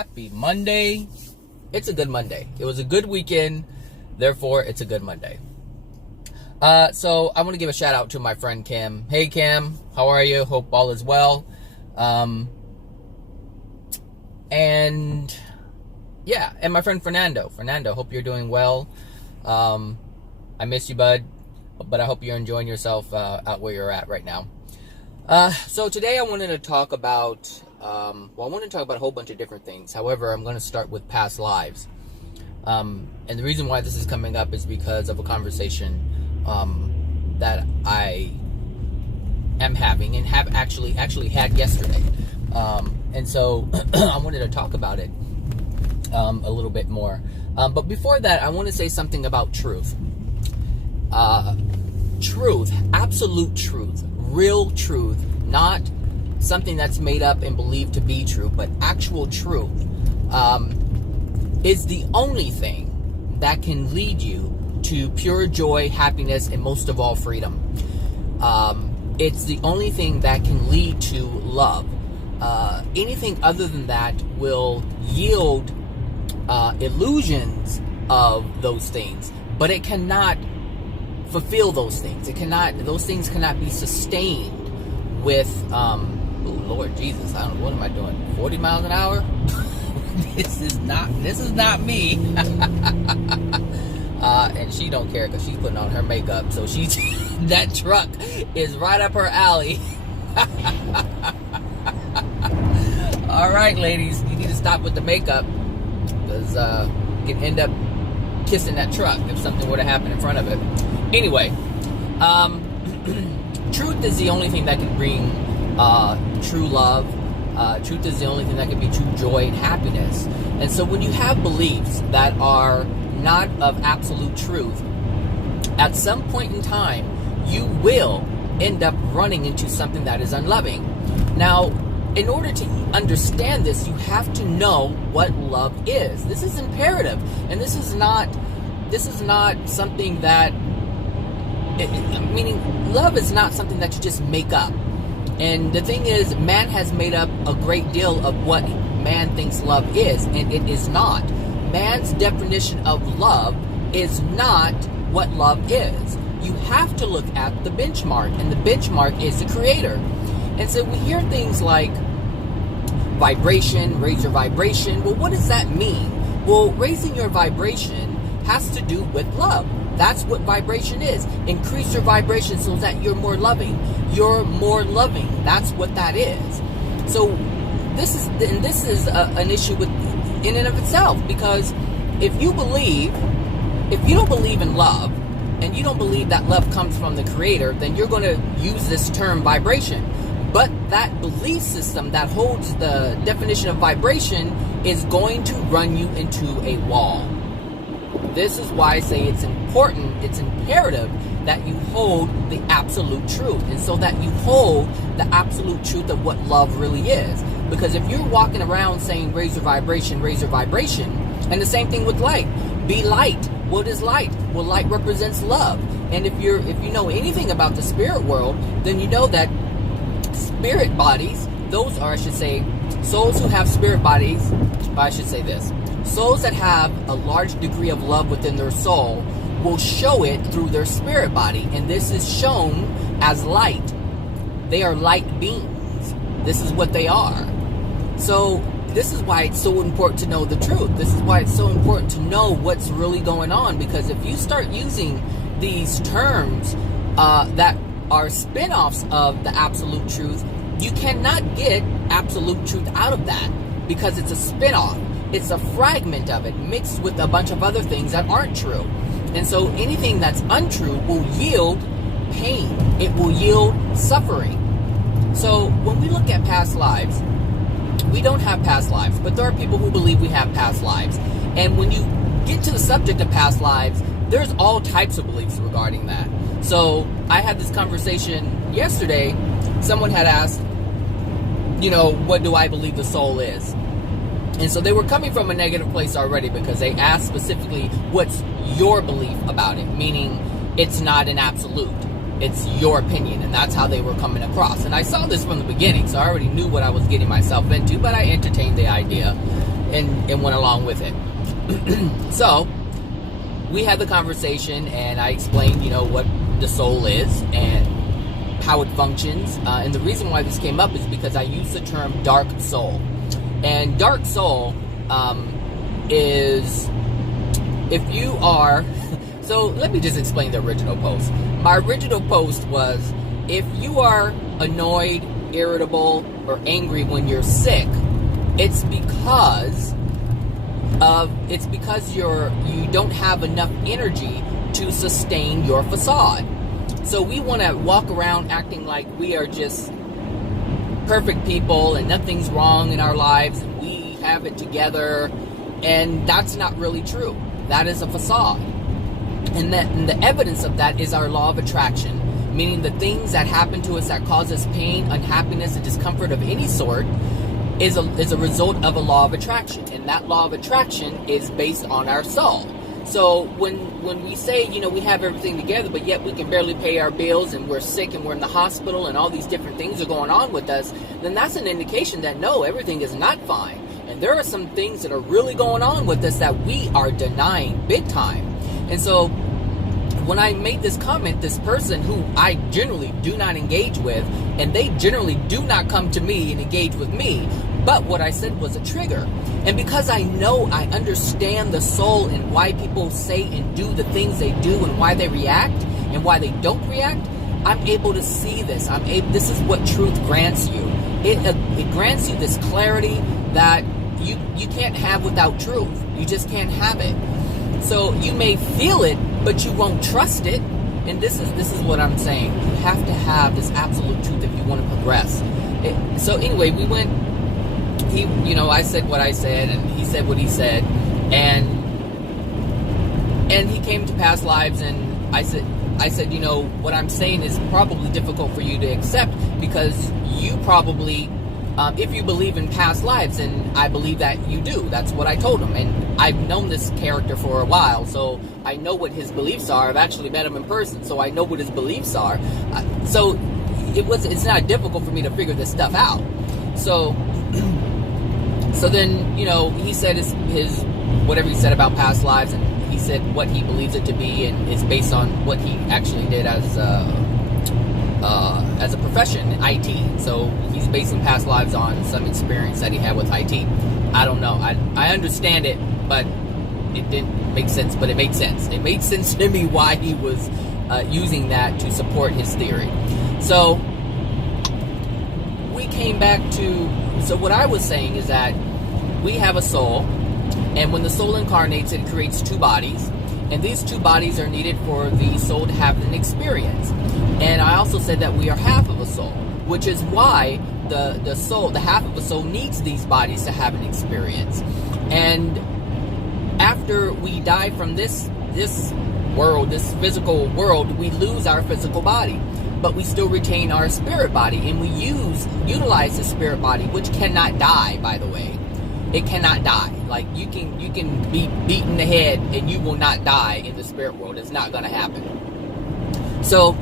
Happy Monday. It's a good Monday. It was a good weekend, therefore it's a good Monday. So I want to give a shout out to my friend Kim. Hey Kim, how are you? Hope all is well. And my friend Fernando. Fernando, hope you're doing well. I miss you, bud, but I hope you're enjoying yourself out where you're at right now. So today I wanted to talk about, I want to talk about a whole bunch of different things. However, I'm going to start with past lives. And the reason why this is coming up is because of a conversation that I am having and have actually had yesterday. And so I wanted to talk about it a little bit more. But before that, I want to say something about truth. Truth, absolute truth, real truth, not something that's made up and believed to be true, but actual truth is the only thing that can lead you to pure joy, happiness, and most of all, freedom. It's the only thing that can lead to love. Anything other than that will yield illusions of those things, but it cannot fulfill those things. Those things cannot be sustained with, oh Lord Jesus, I don't know, what am I doing? 40 miles an hour? This is not me. And she don't care because she's putting on her makeup, so she's that truck is right up her alley. All right, ladies, you need to stop with the makeup, because you can end up kissing that truck if something were to happen in front of it. Anyway, truth is the only thing that can bring true love. Truth is the only thing that can be true joy and happiness. And so when you have beliefs that are not of absolute truth, at some point in time, you will end up running into something that is unloving. Now, in order to understand this, you have to know what love is. This is imperative, and this is not something that, meaning love is not something that you just make up. And the thing is, man has made up a great deal of what man thinks love is, and it is not. Man's definition of love is not what love is. You have to look at the benchmark, and the benchmark is the Creator. And so we hear things like vibration, raise your vibration. Well, what does that mean? Well, raising your vibration has to do with love. That's what vibration is. Increase your vibration so that you're more loving. You're more loving. That's what that is. So this is an issue in and of itself, because if you don't believe in love, and you don't believe that love comes from the Creator, then you're going to use this term vibration. But that belief system that holds the definition of vibration is going to run you into a wall. This is why I say it's important, it's imperative that you hold the absolute truth. And so that you hold the absolute truth of what love really is. Because if you're walking around saying raise your vibration, and the same thing with light, be light. What is light? Well, light represents love. And if you know anything about the spirit world, then you know that spirit bodies, those are, I should say, souls who have spirit bodies, I should say this, souls that have a large degree of love within their soul will show it through their spirit body, and this is shown as light. They are light beings. This is what they are. So this is why it's so important to know the truth. This is why it's so important to know what's really going on, because if you start using these terms that are spin-offs of the absolute truth, you cannot get absolute truth out of that, because it's a spin-off. It's a fragment of it mixed with a bunch of other things that aren't true. And so anything that's untrue will yield pain. It will yield suffering. So when we look at past lives, we don't have past lives, but there are people who believe we have past lives. And when you get to the subject of past lives, there's all types of beliefs regarding that. So I had this conversation yesterday. Someone had asked, what do I believe the soul is? And so they were coming from a negative place already, because they asked specifically, what's your belief about it? Meaning, it's not an absolute. It's your opinion. And that's how they were coming across. And I saw this from the beginning, so I already knew what I was getting myself into, but I entertained the idea. and went along with it. So we had the conversation, and I explained, what the soul is and how it functions. And the reason why this came up is because I use the term dark soul. And dark soul is, if you are, so let me just explain the original post. My original post was, if you are annoyed, irritable, or angry when you're sick, it's because you don't have enough energy to sustain your facade. So we want to walk around acting like we are just perfect people and nothing's wrong in our lives and we have it together, and that's not really true. That is a facade. And the evidence of that is our law of attraction, meaning the things that happen to us that cause us pain, unhappiness, and discomfort of any sort is a result of a law of attraction. And that law of attraction is based on our soul. So when we say, we have everything together, but yet we can barely pay our bills and we're sick and we're in the hospital and all these different things are going on with us, then that's an indication that no, everything is not fine. And there are some things that are really going on with us that we are denying big time. And so when I made this comment, this person who I generally do not engage with, and they generally do not come to me and engage with me, but what I said was a trigger. And because I understand the soul and why people say and do the things they do and why they react and why they don't react, I'm able to see this. This is what truth grants you. It grants you this clarity that you can't have without truth. You just can't have it. So you may feel it, but you won't trust it. And this is what I'm saying. You have to have this absolute truth if you want to progress. So anyway, we went. I said what I said, and he said what he said, and he came to past lives, and I said, what I'm saying is probably difficult for you to accept because you probably, if you believe in past lives, and I believe that you do. That's what I told him, and I've known this character for a while, so I know what his beliefs are. I've actually met him in person, so I know what his beliefs are. So it's not difficult for me to figure this stuff out. So then, he said his whatever he said about past lives, and he said what he believes it to be, and it's based on what he actually did as a profession, IT. So he's basing past lives on some experience that he had with IT. I don't know. I understand it, but it didn't make sense. But it made sense. It made sense to me why he was using that to support his theory. So we came back to. So what I was saying is that we have a soul, and when the soul incarnates, it creates two bodies, and these two bodies are needed for the soul to have an experience. And I also said that we are half of a soul, which is why the soul, the half of a soul, needs these bodies to have an experience. And after we die from this world, this physical world, we lose our physical body. But we still retain our spirit body, and we utilize the spirit body, which cannot die, by the way. It cannot die. Like, you can be beat in the head and you will not die in the spirit world. It's not going to happen. So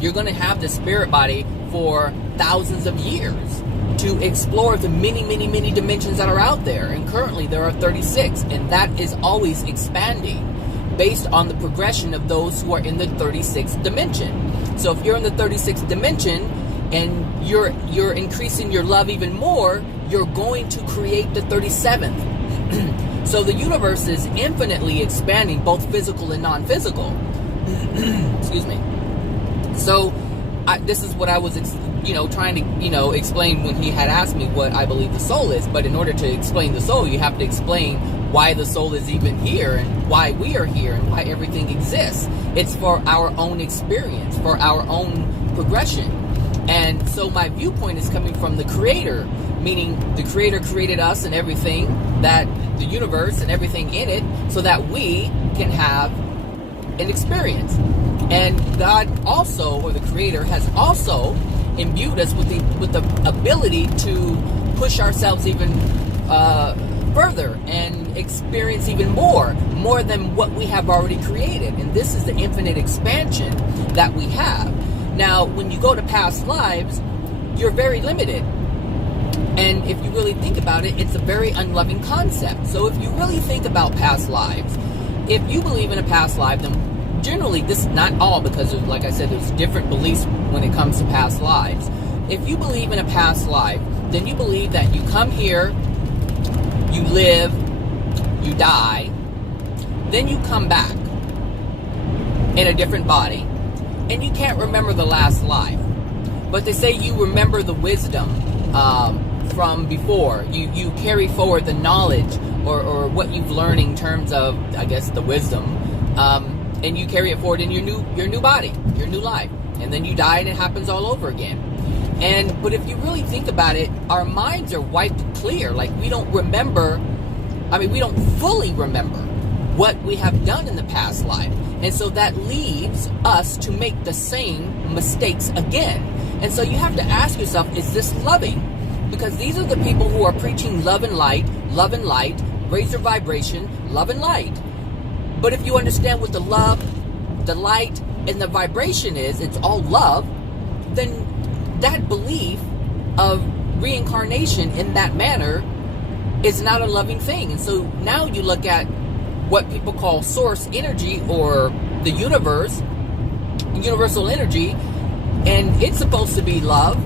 you're going to have the spirit body for thousands of years to explore the many, many, many dimensions that are out there. And currently there are 36, and that is always expanding based on the progression of those who are in the 36th dimension. So if you're in the 36th dimension and you're increasing your love even more, you're going to create the 37th. So the universe is infinitely expanding, both physical and non-physical. Excuse me. So this is what I was, trying to, explain when he had asked me what I believe the soul is. But in order to explain the soul, you have to explain why the soul is even here and why we are here and why everything exists. It's for our own experience, for our own progression. And so my viewpoint is coming from the Creator, meaning the Creator created us and everything, that the universe and everything in it, so that we can have an experience. And God also, or the Creator, has also imbued us with the ability to push ourselves even further and experience even more than what we have already created. And this is the infinite expansion that we have. Now, when you go to past lives, you're very limited. And if you really think about it, it's a very unloving concept. So if you really think about past lives, if you believe in a past life, then generally, this not all, because like I said, there's different beliefs when it comes to past lives. If you believe in a past life, then you believe that you come here, you live, you die, then you come back in a different body, and you can't remember the last life. But they say you remember the wisdom from before. You carry forward the knowledge or what you've learned in terms of, I guess, the wisdom, and you carry it forward in your new body, your new life, and then you die and it happens all over again. But if you really think about it, our minds are wiped clear. Like, we don't remember, we don't fully remember what we have done in the past life. And so that leaves us to make the same mistakes again. And so you have to ask yourself, is this loving? Because these are the people who are preaching love and light, raise your vibration, love and light. But if you understand what the love, the light, and the vibration is, it's all love, then that belief of reincarnation in that manner is not a loving thing. And so now you look at what people call source energy or the universe, universal energy, and it's supposed to be love.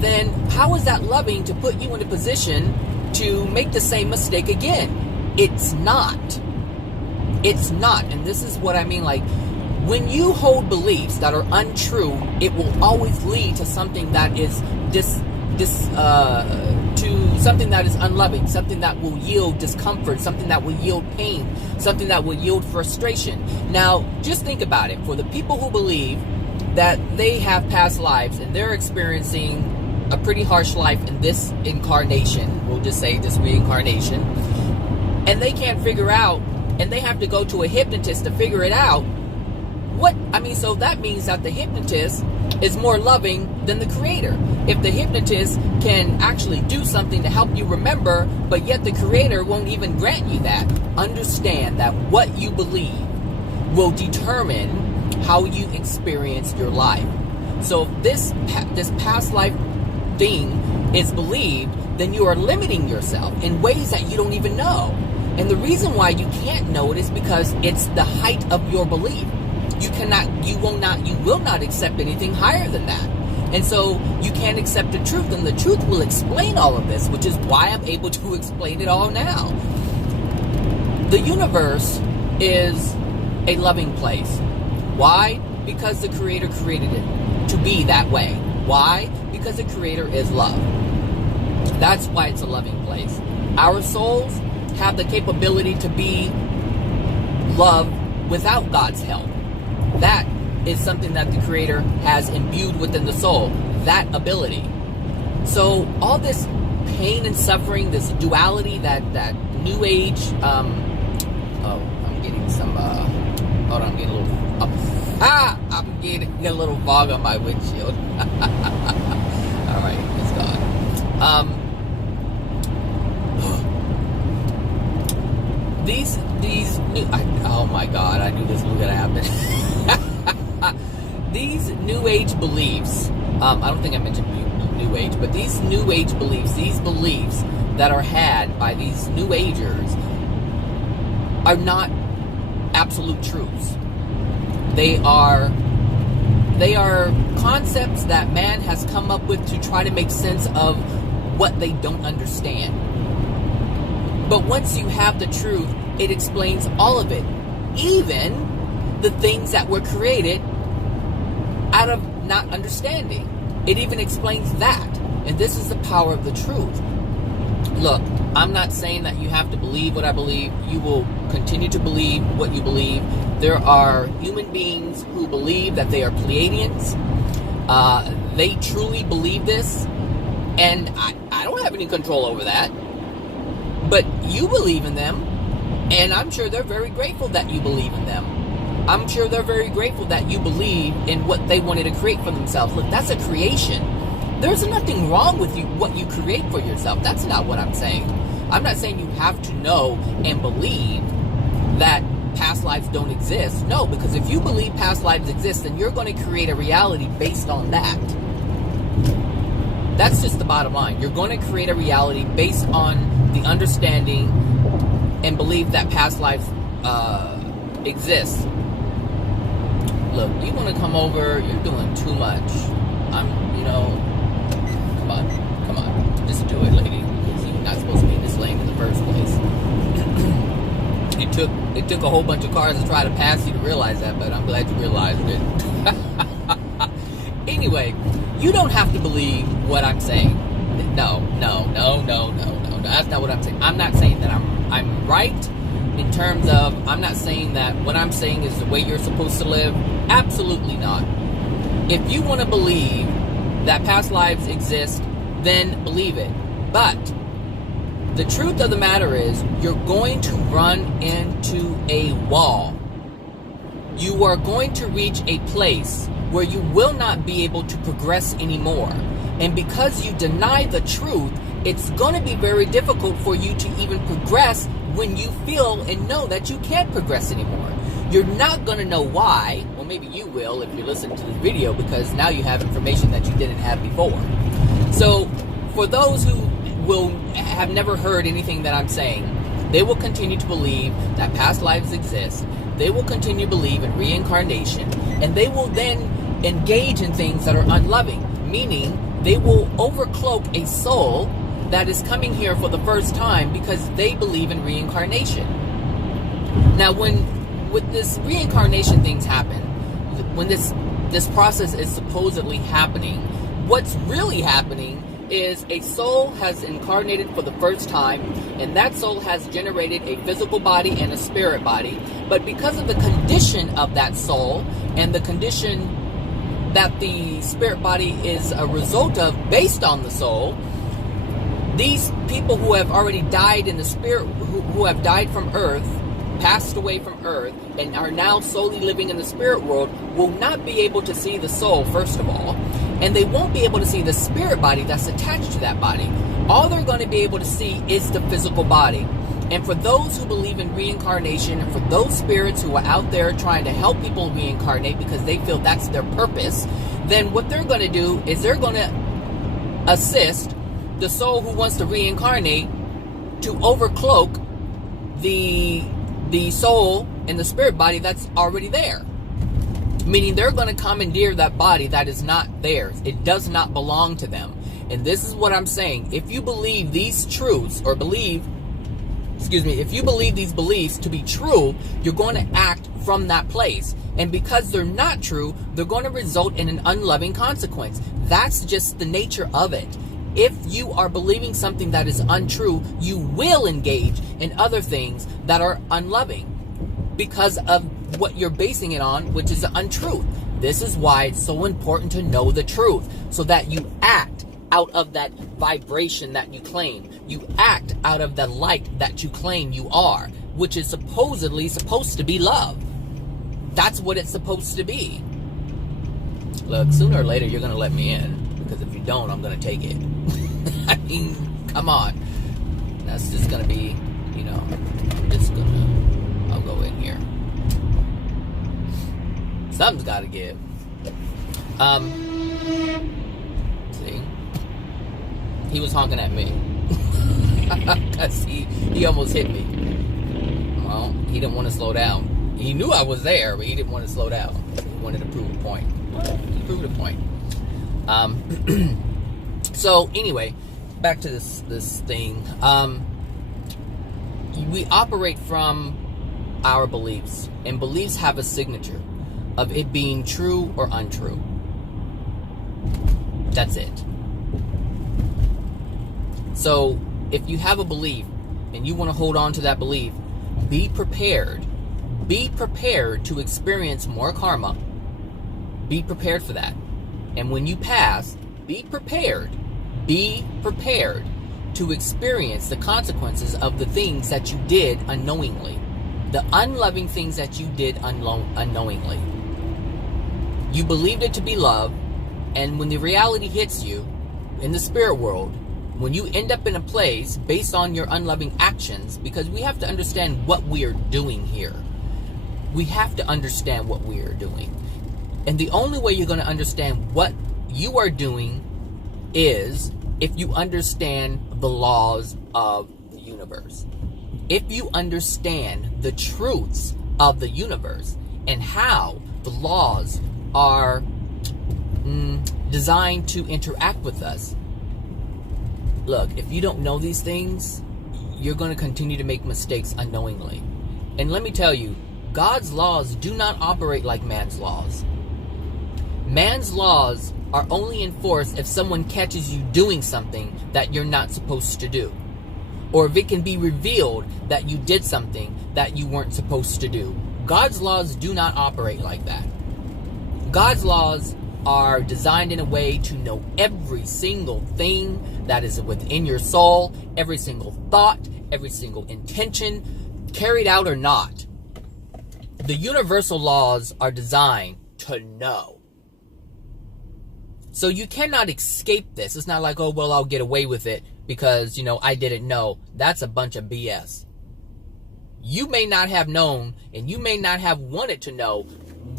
Then how is that loving to put you in a position to make the same mistake again? It's not. It's not. And this is what I mean. Like, when you hold beliefs that are untrue, it will always lead to something that is to something that is unloving, something that will yield discomfort, something that will yield pain, something that will yield frustration. Now, just think about it. For the people who believe that they have past lives and they're experiencing a pretty harsh life in this incarnation, we'll just say this reincarnation, and they can't figure out, and they have to go to a hypnotist to figure it out, so that means that the hypnotist is more loving than the creator. If the hypnotist can actually do something to help you remember, but yet the creator won't even grant you that, understand that what you believe will determine how you experience your life. So if this past life thing is believed, then you are limiting yourself in ways that you don't even know. And the reason why you can't know it is because it's the height of your belief. You will not accept anything higher than that. And so you can't accept the truth, and the truth will explain all of this, which is why I'm able to explain it all now. The universe is a loving place. Why? Because the creator created it to be that way. Why? Because the creator is love. That's why it's a loving place. Our souls have the capability to be love without God's help. That is something that the creator has imbued within the soul, that ability. So all this pain and suffering, this duality, that new age, I'm getting some, hold on, I'm getting a little, I'm getting a little fog on my windshield. All right, it's gone. These new, oh my God, I knew this was gonna happen. These new age beliefs, I don't think I mentioned new age, but these new age beliefs, these beliefs that are had by these new agers are not absolute truths. They are concepts that man has come up with to try to make sense of what they don't understand. But once you have the truth, it explains all of it, even the things that were created out of not understanding. It even explains that. And this is the power of the truth. Look, I'm not saying that you have to believe what I believe. You will continue to believe what you believe. There are human beings who believe that they are Pleiadians. They truly believe this. And I don't have any control over that. But you believe in them. And I'm sure they're very grateful that you believe in them. I'm sure they're very grateful that you believe in what they wanted to create for themselves. Look, that's a creation. There's nothing wrong with you, what you create for yourself. That's not what I'm saying. I'm not saying you have to know and believe that past lives don't exist. No, because if you believe past lives exist, then you're going to create a reality based on that. That's just the bottom line. You're going to create a reality based on the understanding and belief that past lives exist. Look, you want to come over, you're doing too much. Come on. Just do it, lady. Because you're not supposed to be in this lane in the first place. It took a whole bunch of cars to try to pass you to realize that, but I'm glad you realized it. Anyway, you don't have to believe what I'm saying. No. That's not what I'm saying. I'm not saying that I'm right in terms of, I'm not saying that what I'm saying is the way you're supposed to live. Absolutely not. If you want to believe that past lives exist, then believe it. But the truth of the matter is, you're going to run into a wall. You are going to reach a place where you will not be able to progress anymore. And because you deny the truth, it's going to be very difficult for you to even progress when you feel and know that you can't progress anymore. You're not going to know why. Well, maybe you will if you're listening to this video, because now you have information that you didn't have before. So for those who will have never heard anything that I'm saying, they will continue to believe that past lives exist. They will continue to believe in reincarnation, and they will then engage in things that are unloving, meaning they will overcloak a soul that is coming here for the first time because they believe in reincarnation. Now, with this reincarnation things happen, when this process is supposedly happening, what's really happening is a soul has incarnated for the first time, and that soul has generated a physical body and a spirit body. But because of the condition of that soul and the condition that the spirit body is a result of based on the soul, these people who have already died in the spirit, who have died from earth, passed away from earth, and are now solely living in the spirit world, will not be able to see the soul, first of all, and they won't be able to see the spirit body that's attached to that body. All they're going to be able to see is the physical body. And for those who believe in reincarnation, and for those spirits who are out there trying to help people reincarnate because they feel that's their purpose, then what they're going to do is they're going to assist the soul who wants to reincarnate to overcloak the soul and the spirit body that's already there. Meaning they're going to commandeer that body that is not theirs. It does not belong to them. And this is what I'm saying. If you believe these truths, or if you believe these beliefs to be true, you're going to act from that place. And because they're not true, they're going to result in an unloving consequence. That's just the nature of it. If you are believing something that is untrue, you will engage in other things that are unloving because of what you're basing it on, which is the untruth. This is why it's so important to know the truth, so that you act out of that vibration that you claim. You act out of the light that you claim you are, which is supposedly supposed to be love. That's what it's supposed to be. Look, sooner or later you're going to let me in, because if you don't, I'm going to take it. I mean, come on. That's just going to be, I'll go in here. Something's got to give. See? He was honking at me. Because he almost hit me. Well, he didn't want to slow down. He knew I was there, but he didn't want to slow down. He wanted to prove a point. He proved a point. So, anyway, back to this thing. We operate from our beliefs. And beliefs have a signature of it being true or untrue. That's it. So, if you have a belief and you want to hold on to that belief, be prepared. Be prepared to experience more karma. Be prepared for that. And when you pass, be prepared. Be prepared to experience the consequences of the things that you did unknowingly. The unloving things that you did unknowingly. You believed it to be love, and when the reality hits you in the spirit world, when you end up in a place based on your unloving actions, because we have to understand what we are doing here. We have to understand what we are doing. And the only way you're going to understand what you are doing is if you understand the laws of the universe. If you understand the truths of the universe and how the laws are designed to interact with us. Look, if you don't know these things, you're going to continue to make mistakes unknowingly. And let me tell you, God's laws do not operate like man's laws. Man's laws are only enforced if someone catches you doing something that you're not supposed to do. Or if it can be revealed that you did something that you weren't supposed to do. God's laws do not operate like that. God's laws are designed in a way to know every single thing that is within your soul, every single thought, every single intention, carried out or not. The universal laws are designed to know. So you cannot escape this. It's not like, oh, well, I'll get away with it because, I didn't know. That's a bunch of BS. You may not have known and you may not have wanted to know,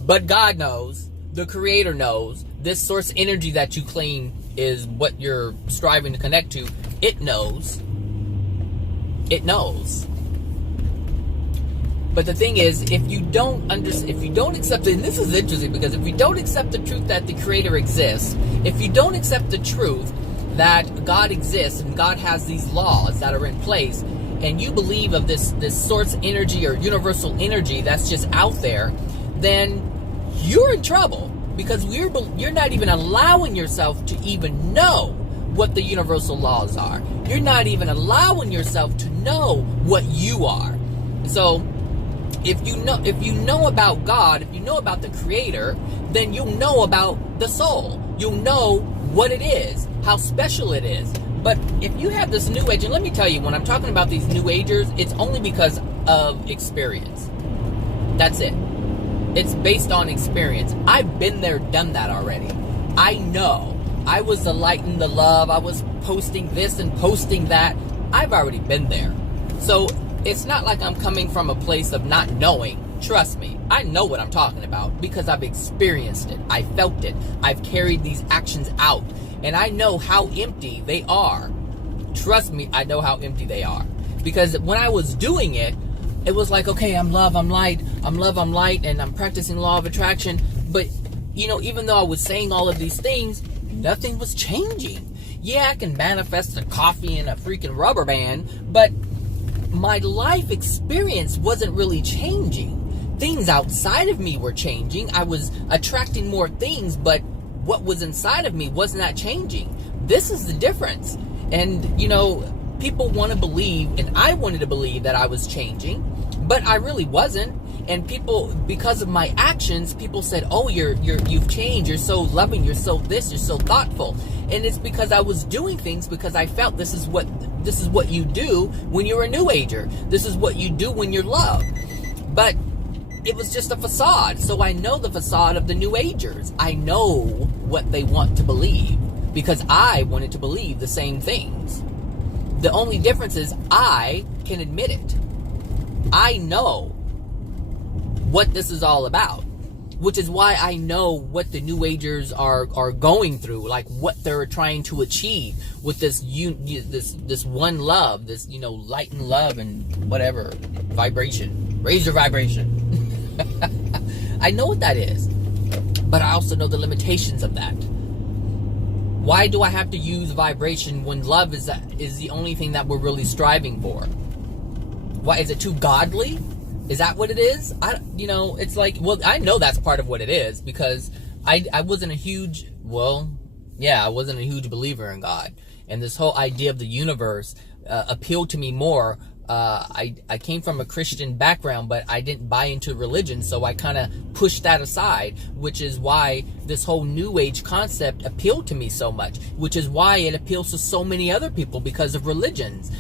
but God knows. The Creator knows. This source energy that you claim is what you're striving to connect to, it knows. It knows. But the thing is, if you don't accept it, and this is interesting because if you don't accept the truth that the Creator exists, if you don't accept the truth that God exists and God has these laws that are in place, and you believe of this source energy or universal energy that's just out there, then you're in trouble because you're not even allowing yourself to even know what the universal laws are. You're not even allowing yourself to know what you are. So if you know about God, if you know about the Creator, then you'll know about the soul. You'll know what it is, how special it is. But if you have this New Age, and let me tell you, when I'm talking about these New Agers, it's only because of experience. That's it. It's based on experience. I've been there, done that already. I know. I was the light and the love. I was posting this and posting that. I've already been there. So it's not like I'm coming from a place of not knowing. Trust me, I know what I'm talking about because I've experienced it. I felt it. I've carried these actions out. And I know how empty they are. Trust me, I know how empty they are. Because when I was doing it, it was like, okay, I'm love, I'm light, I'm love, I'm light, and I'm practicing law of attraction. But, even though I was saying all of these things, nothing was changing. Yeah, I can manifest a coffee and a freaking rubber band, but my life experience wasn't really changing. Things outside of me were changing. I was attracting more things, but what was inside of me was not changing. This is the difference. And, people want to believe, and I wanted to believe that I was changing, but I really wasn't. And people, because of my actions, people said, oh, you've changed. You're so loving. You're so this. You're so thoughtful. And it's because I was doing things because I felt this is what you do when you're a New Ager. This is what you do when you're loved. But it was just a facade. So I know the facade of the New Agers. I know what they want to believe because I wanted to believe the same things. The only difference is I can admit it. I know what this is all about, which is why I know what the New Agers are going through, like what they're trying to achieve with this one love, this light and love and whatever vibration. Raise your vibration. I know what that is, but I also know the limitations of that. Why do I have to use vibration when love is the only thing that we're really striving for? Why is it too godly? Is that what it is? It's like, well, I know that's part of what it is because I wasn't a huge believer in God, and this whole idea of the universe appealed to me more. I came from a Christian background, but I didn't buy into religion, so I kind of pushed that aside, which is why this whole New Age concept appealed to me so much, which is why it appeals to so many other people because of religions.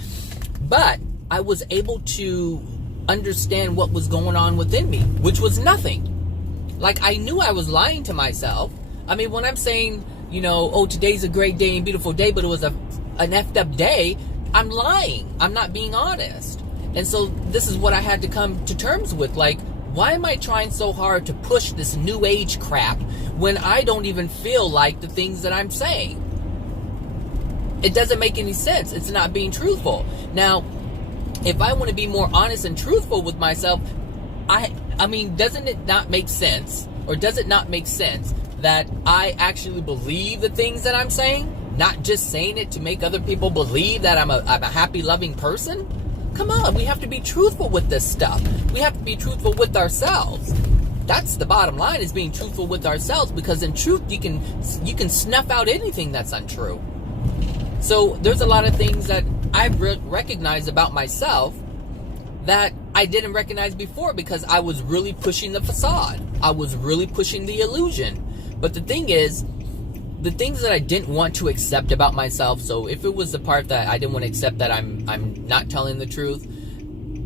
But I was able to understand what was going on within me, which was nothing. Like, I knew I was lying to myself. I mean, when I'm saying, oh, today's a great day and beautiful day, but it was an effed up day, I'm lying. I'm not being honest. And so this is what I had to come to terms with. Like, why am I trying so hard to push this New Age crap when I don't even feel like the things that I'm saying? It doesn't make any sense. It's not being truthful. Now, if I want to be more honest and truthful with myself, I mean, doesn't it not make sense, or does it not make sense that I actually believe the things that I'm saying? Not just saying it to make other people believe that I'm a happy, loving person? Come on, we have to be truthful with this stuff. We have to be truthful with ourselves. That's the bottom line, is being truthful with ourselves, because in truth you can snuff out anything that's untrue. So there's a lot of things that I've recognized about myself that I didn't recognize before, because I was really pushing the facade. I was really pushing the illusion. But the thing is, the things that I didn't want to accept about myself, so if it was the part that I didn't want to accept, that I'm not telling the truth,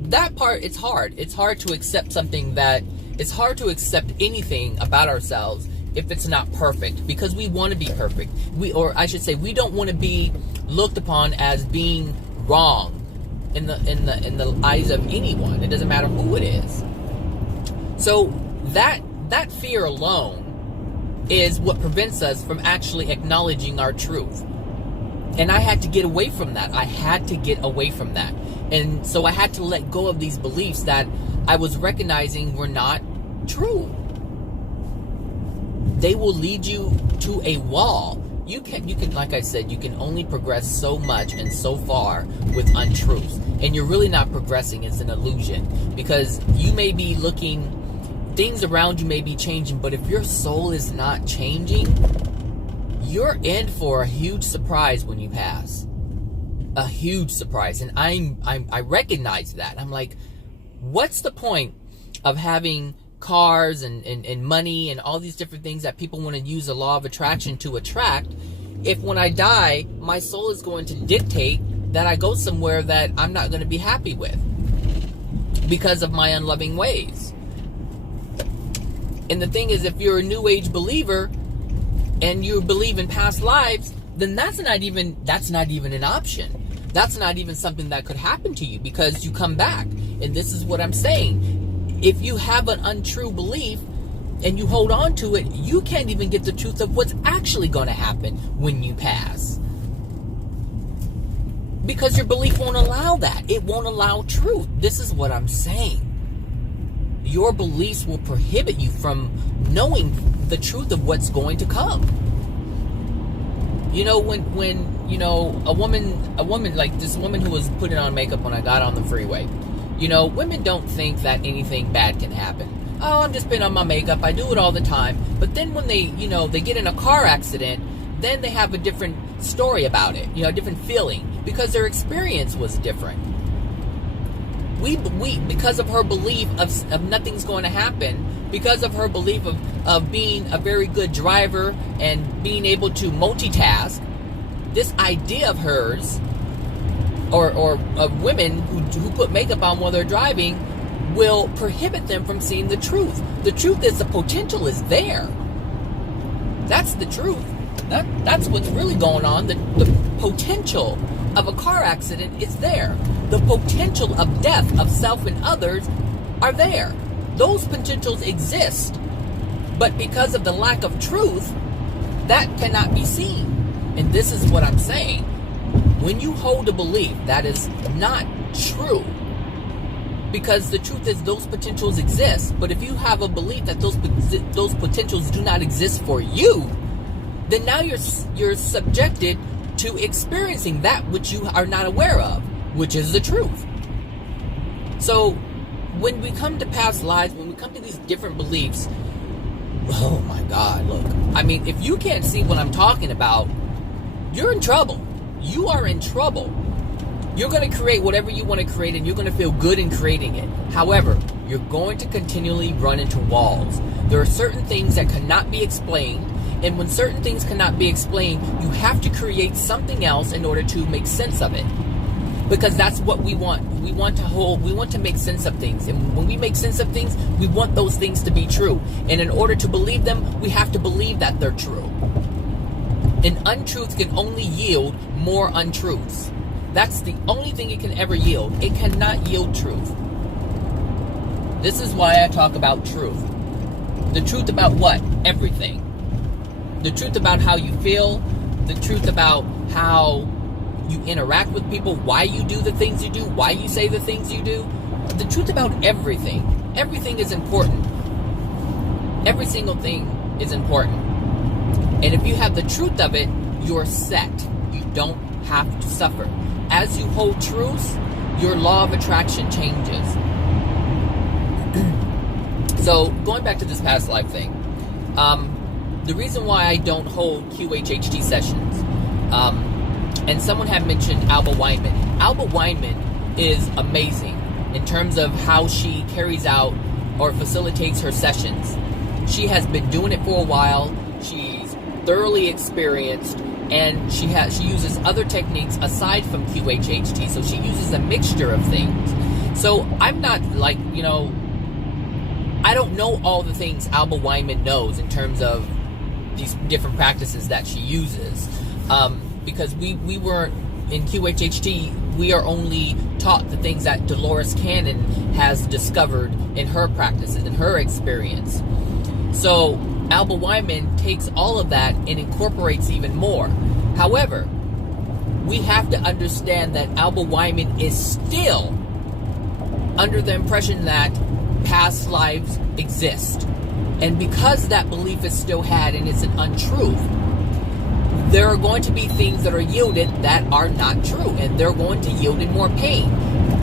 that part, it's hard. It's hard to accept something that, it's hard to accept anything about ourselves if it's not perfect, because we want to be perfect. We don't want to be looked upon as being wrong in the eyes of anyone. It doesn't matter who it is. So that fear alone is what prevents us from actually acknowledging our truth. And I had to get away from that. And so I had to let go of these beliefs that I was recognizing were not true. They will lead you to a wall. You can, like I said, you can only progress so much and so far with untruths. And you're really not progressing. It's an illusion. Because you may be looking, things around you may be changing, but if your soul is not changing, you're in for a huge surprise when you pass. A huge surprise. And I recognize that. I'm like, what's the point of having cars and money and all these different things that people want to use the law of attraction to attract, if when I die, my soul is going to dictate that I go somewhere that I'm not going to be happy with because of my unloving ways? And the thing is, if you're a New Age believer and you believe in past lives, then that's not even an option. That's not even something that could happen to you, because you come back. And this is what I'm saying. If you have an untrue belief and you hold on to it, you can't even get the truth of what's actually going to happen when you pass. Because your belief won't allow that. It won't allow truth. This is what I'm saying. Your beliefs will prohibit you from knowing the truth of what's going to come. You know, when you know, a woman like this woman who was putting on makeup when I got on the freeway, you know, women don't think that anything bad can happen. Oh, I'm just putting on my makeup. I do it all the time. But then when they get in a car accident, then they have a different story about it, a different feeling, because their experience was different. We because of her belief of nothing's going to happen, because of her belief of being a very good driver and being able to multitask, this idea of hers, or of women who put makeup on while they're driving, will prohibit them from seeing the truth. The truth is, the potential is there. That's the truth. That's what's really going on. The potential of a car accident is there. The potential of death of self and others are there. Those potentials exist. But because of the lack of truth, that cannot be seen. And this is what I'm saying. When you hold a belief that is not true, because the truth is those potentials exist, but if you have a belief that those potentials do not exist for you, then now you're subjected to experiencing that which you are not aware of, which is the truth. So when we come to past lives, when we come to these different beliefs, oh my God, look, I mean, if you can't see what I'm talking about, you're in trouble. You are in trouble. You're going to create whatever you want to create, and you're going to feel good in creating it. However, you're going to continually run into walls. There are certain things that cannot be explained, and when certain things cannot be explained, you have to create something else in order to make sense of it. Because that's what we want. We want to make sense of things. And when we make sense of things, we want those things to be true. And in order to believe them, we have to believe that they're true. An untruth can only yield more untruths. That's the only thing it can ever yield. It cannot yield truth. This is why I talk about truth. The truth about what? Everything. The truth about how you feel. The truth about how you interact with people, why you do the things you do, why you say the things you do. The truth about everything. Everything is important. Every single thing is important. And if you have the truth of it, you're set. You don't have to suffer. As you hold truths, your law of attraction changes. So, going back to this past life thing, the reason why I don't hold QHHT sessions, and someone had mentioned Alba Weinman. Alba Weinman is amazing in terms of how she carries out or facilitates her sessions. She has been doing it for a while. She's thoroughly experienced, and she uses other techniques aside from QHHT. So she uses a mixture of things. So I'm not like, I don't know all the things Alba Weinman knows in terms of these different practices that she uses. Because we weren't in QHHT, we are only taught the things that Dolores Cannon has discovered in her practices, in her experience. So Alba Weinman takes all of that and incorporates even more. However, we have to understand that Alba Weinman is still under the impression that past lives exist. And because that belief is still had and it's an untruth, there are going to be things that are yielded that are not true, and they're going to yield in more pain.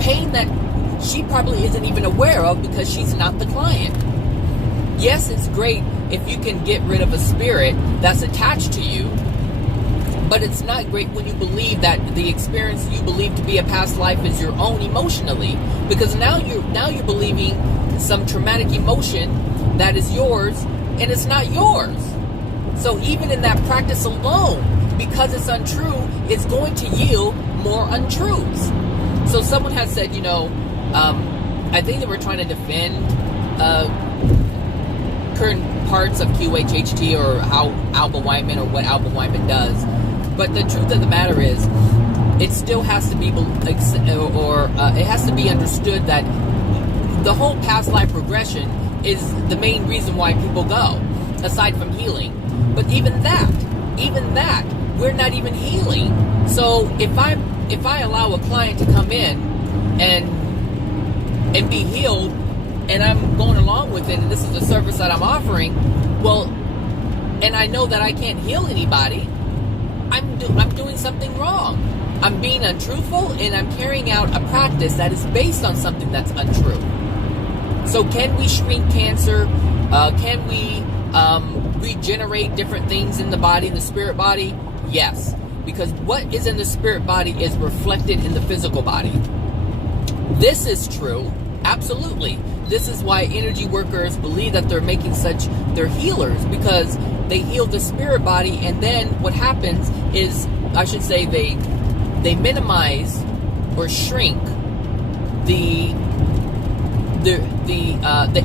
Pain that she probably isn't even aware of because she's not the client. Yes, it's great if you can get rid of a spirit that's attached to you, but it's not great when you believe that the experience you believe to be a past life is your own emotionally, because now you're believing some traumatic emotion that is yours, and it's not yours. So even in that practice alone, because it's untrue, it's going to yield more untruths. So someone has said, I think they were trying to defend current parts of QHHT or how Alba Weinman or what Alba Weinman does. But the truth of the matter is, it still has to be, it has to be understood that the whole past life regression is the main reason why people go, aside from healing. But even that, we're not even healing. So if I allow a client to come in and be healed, and I'm going along with it, and this is the service that I'm offering, well, and I know that I can't heal anybody, I'm doing something wrong. I'm being untruthful, and I'm carrying out a practice that is based on something that's untrue. So can we shrink cancer? Can we regenerate different things in the body, in the spirit body? Yes, because what is in the spirit body is reflected in the physical body. This is true, absolutely. This is why energy workers believe that they're healers, because they heal the spirit body, and then what happens is, I should say, they minimize or shrink the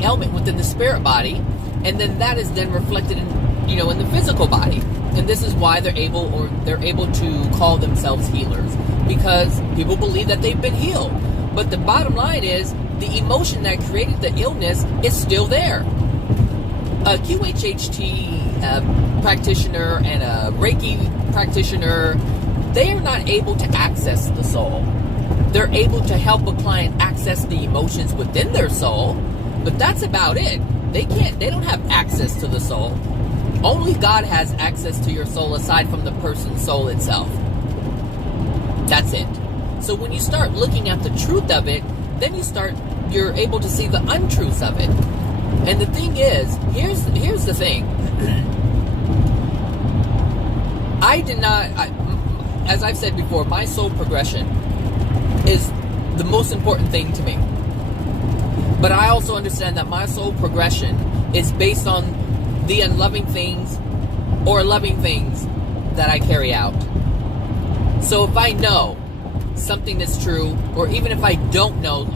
element within the spirit body, and then that is then reflected in the physical body. And this is why they're able to call themselves healers, because people believe that they've been healed. But the bottom line is, the emotion that created the illness is still there. A QHHT practitioner and a Reiki practitioner, they are not able to access the soul. They're able to help a client access the emotions within their soul, but that's about it. They don't have access to the soul. Only God has access to your soul aside from the person's soul itself. That's it. So when you start looking at the truth of it, then you're able to see the untruths of it. And the thing is, here's the thing. As I've said before, my soul progression is the most important thing to me. But I also understand that my soul progression is based on the unloving things or loving things that I carry out. So if I know something is true, or even if I don't know,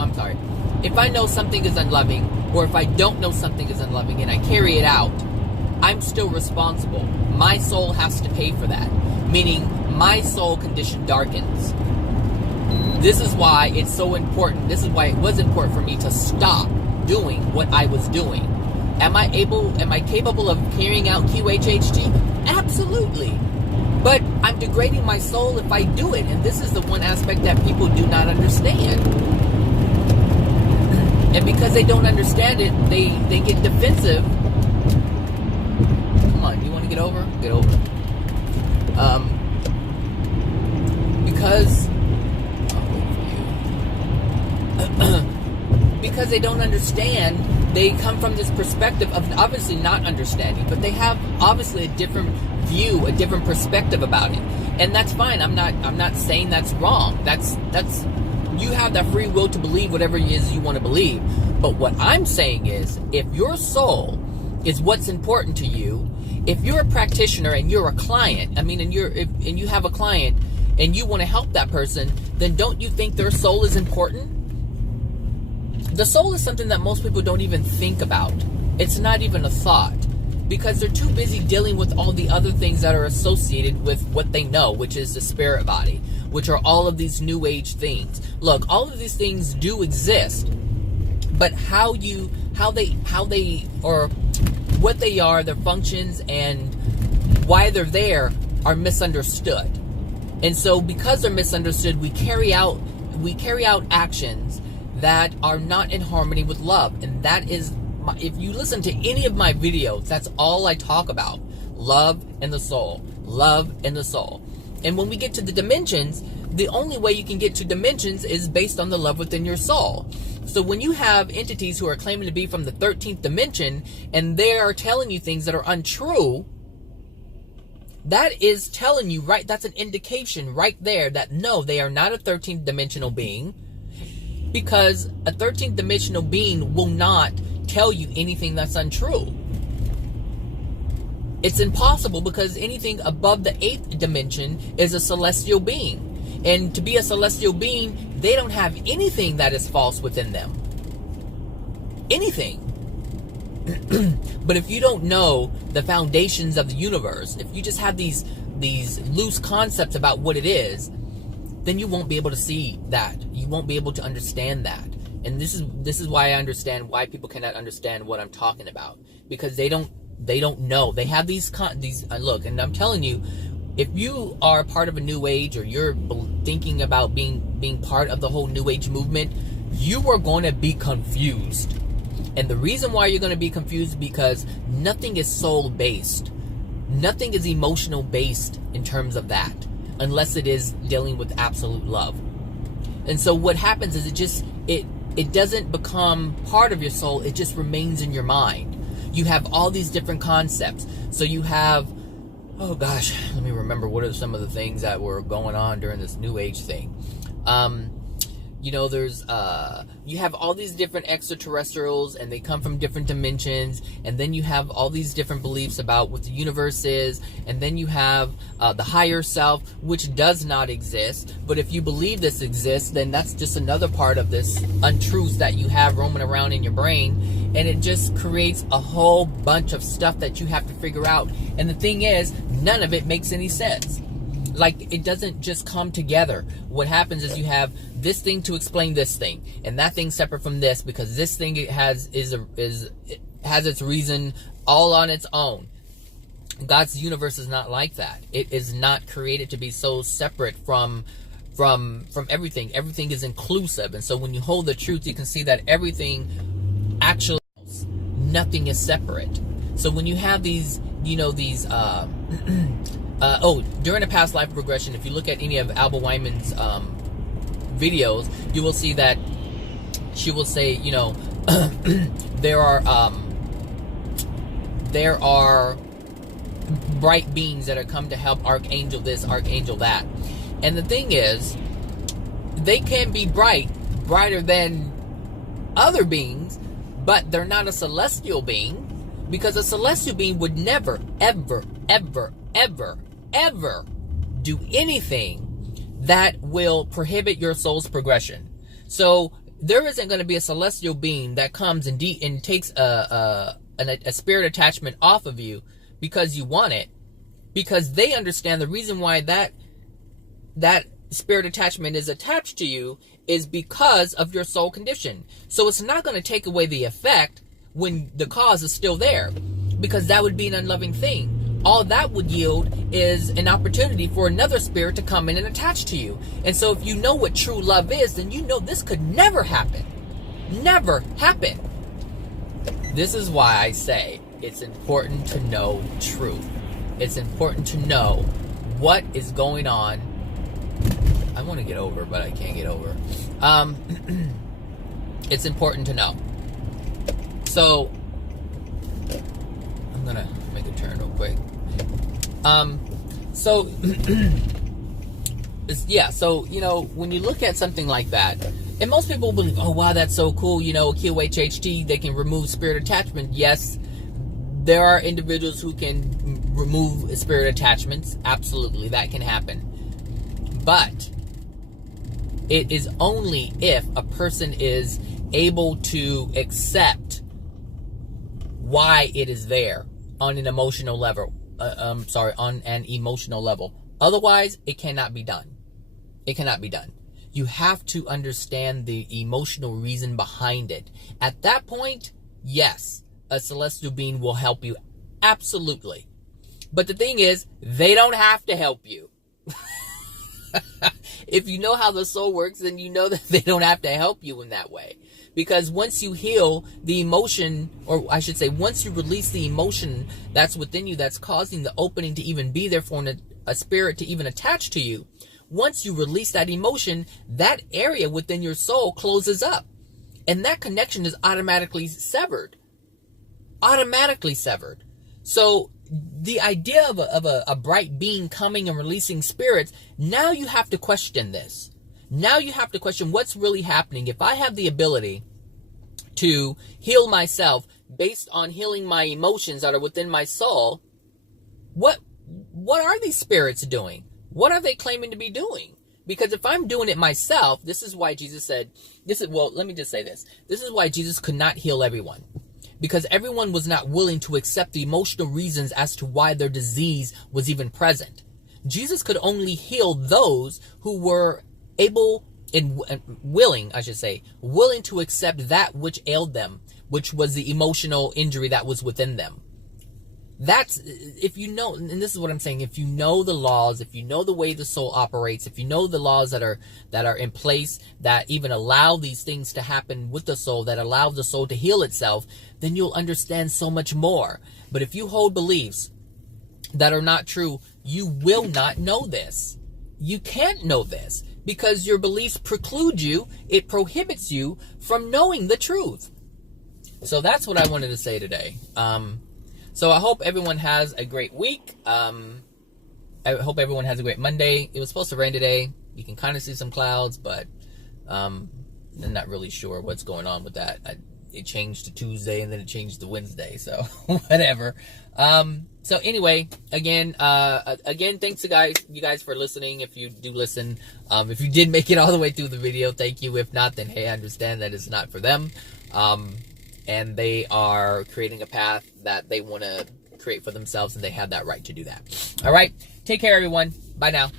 if I know something is unloving, or if I don't know something is unloving and I carry it out, I'm still responsible. My soul has to pay for that, meaning my soul condition darkens. This is why it's so important. This is why it was important for me to stop doing what I was doing. Am I capable of carrying out QHHT? Absolutely. But I'm degrading my soul if I do it. And this is the one aspect that people do not understand. And because they don't understand it, they get defensive. Come on, you want to get over? Get over. Because they don't understand, they come from this perspective of obviously not understanding, but they have obviously a different view, a different perspective about it. And that's fine. I'm not saying that's wrong. That's you have that free will to believe whatever it is you want to believe. But what I'm saying is, if your soul is what's important to you, if you're a practitioner and you're a client, and you have a client and you want to help that person, then don't you think their soul is important? The soul is something that most people don't even think about. It's not even a thought, because they're too busy dealing with all the other things that are associated with what they know, which is the spirit body, which are all of these new age things. Look, all of these things do exist, but how they or what they are, their functions, and why they're there are misunderstood. And so because they're misunderstood, we carry out actions that are not in harmony with love. And that is, if you listen to any of my videos, that's all I talk about. Love and the soul. Love and the soul. And when we get to the dimensions, the only way you can get to dimensions is based on the love within your soul. So when you have entities who are claiming to be from the 13th dimension, and they are telling you things that are untrue, that is telling you, right, that's an indication right there that no, they are not a 13th dimensional being. Because a 13th dimensional being will not tell you anything that's untrue. It's impossible, because anything above the 8th dimension is a celestial being. And to be a celestial being, they don't have anything that is false within them. Anything. But if you don't know the foundations of the universe, if you just have these loose concepts about what it is, then you won't be able to see that. You won't be able to understand that. And this is why I understand why people cannot understand what I'm talking about, because they don't know. They have these look, and I'm telling you, if you are part of a new age, or you're thinking about being part of the whole new age movement, you are going to be confused. And the reason why you're going to be confused is because nothing is soul based. Nothing is emotional based in terms of that, unless it is dealing with absolute love. And so what happens is it doesn't become part of your soul, it just remains in your mind. You have all these different concepts. So you have, oh gosh, let me remember what are some of the things that were going on during this new age thing. There's you have all these different extraterrestrials, and they come from different dimensions, and then you have all these different beliefs about what the universe is, and then you have the higher self, which does not exist. But if you believe this exists, then that's just another part of this untruth that you have roaming around in your brain, and it just creates a whole bunch of stuff that you have to figure out. And the thing is, none of it makes any sense. Like, it doesn't just come together. What happens is you have this thing to explain this thing, and that thing separate from this, because this thing has its reason all on its own. God's universe is not like that. It is not created to be so separate from everything. Everything is inclusive. And so when you hold the truth, you can see that everything actually, nothing is separate. So when you have these, during a past life regression, if you look at any of Alba Wyman's videos, you will see that she will say, there are bright beings that are come to help archangel this, archangel that. And the thing is, they can be brighter than other beings, but they're not a celestial being, because a celestial being would never, ever, ever, ever, ever do anything that will prohibit your soul's progression. So there isn't going to be a celestial being that comes and takes a spirit attachment off of you because you want it, because they understand the reason why that spirit attachment is attached to you is because of your soul condition. So it's not going to take away the effect when the cause is still there, because that would be an unloving thing. all that would yield is an opportunity for another spirit to come in and attach to you. And so if you know what true love is, then you know this could never happen. Never happen. This is why I say it's important to know truth. It's important to know what is going on. I want to get over, but I can't get over. It's important to know. So, I'm going to make a turn real quick. So, you know, when you look at something like that, and most people believe, oh, wow, that's so cool, you know, QHHT, they can remove spirit attachment. Yes, there are individuals who can remove spirit attachments. Absolutely, that can happen. But it is only if a person is able to accept why it is there on an emotional level. On an emotional level. Otherwise, it cannot be done. It cannot be done. You have to understand the emotional reason behind it. At that point, yes, a celestial being will help you. Absolutely. But the thing is, they don't have to help you. If you know how the soul works, then you know that they don't have to help you in that way. Because once you heal the emotion, or I should say, once you release the emotion that's within you that's causing the opening to even be there for a spirit to even attach to you, once you release that emotion, that area within your soul closes up. And that connection is automatically severed. Automatically severed. So the idea of a bright being coming and releasing spirits, now you have to question this. Now you have to question what's really happening. If I have the ability to heal myself based on healing my emotions that are within my soul, what are these spirits doing? What are they claiming to be doing? Because if I'm doing it myself, this is why Jesus said, let me just say this. This is why Jesus could not heal everyone. Because everyone was not willing to accept the emotional reasons as to why their disease was even present. Jesus could only heal those who were able and willing to accept that which ailed them, which was the emotional injury that was within them. That's, if you know, and this is what I'm saying, if you know the laws, if you know the way the soul operates, if you know the laws that are in place that even allow these things to happen with the soul, that allow the soul to heal itself, then you'll understand so much more. But if you hold beliefs that are not true, you will not know this. You can't know this because your beliefs preclude you. It prohibits you from knowing the truth. So that's what I wanted to say today. So I hope everyone has a great week. I hope everyone has a great Monday. It was supposed to rain today. You can kind of see some clouds, but I'm not really sure what's going on with that. It changed to Tuesday and then it changed to Wednesday. So whatever. So anyway, again, thanks you guys for listening. If you do listen, if you did make it all the way through the video, thank you. If not, then hey, I understand that it's not for them. And they are creating a path that they want to create for themselves, and they have that right to do that. All right. Take care, everyone. Bye now.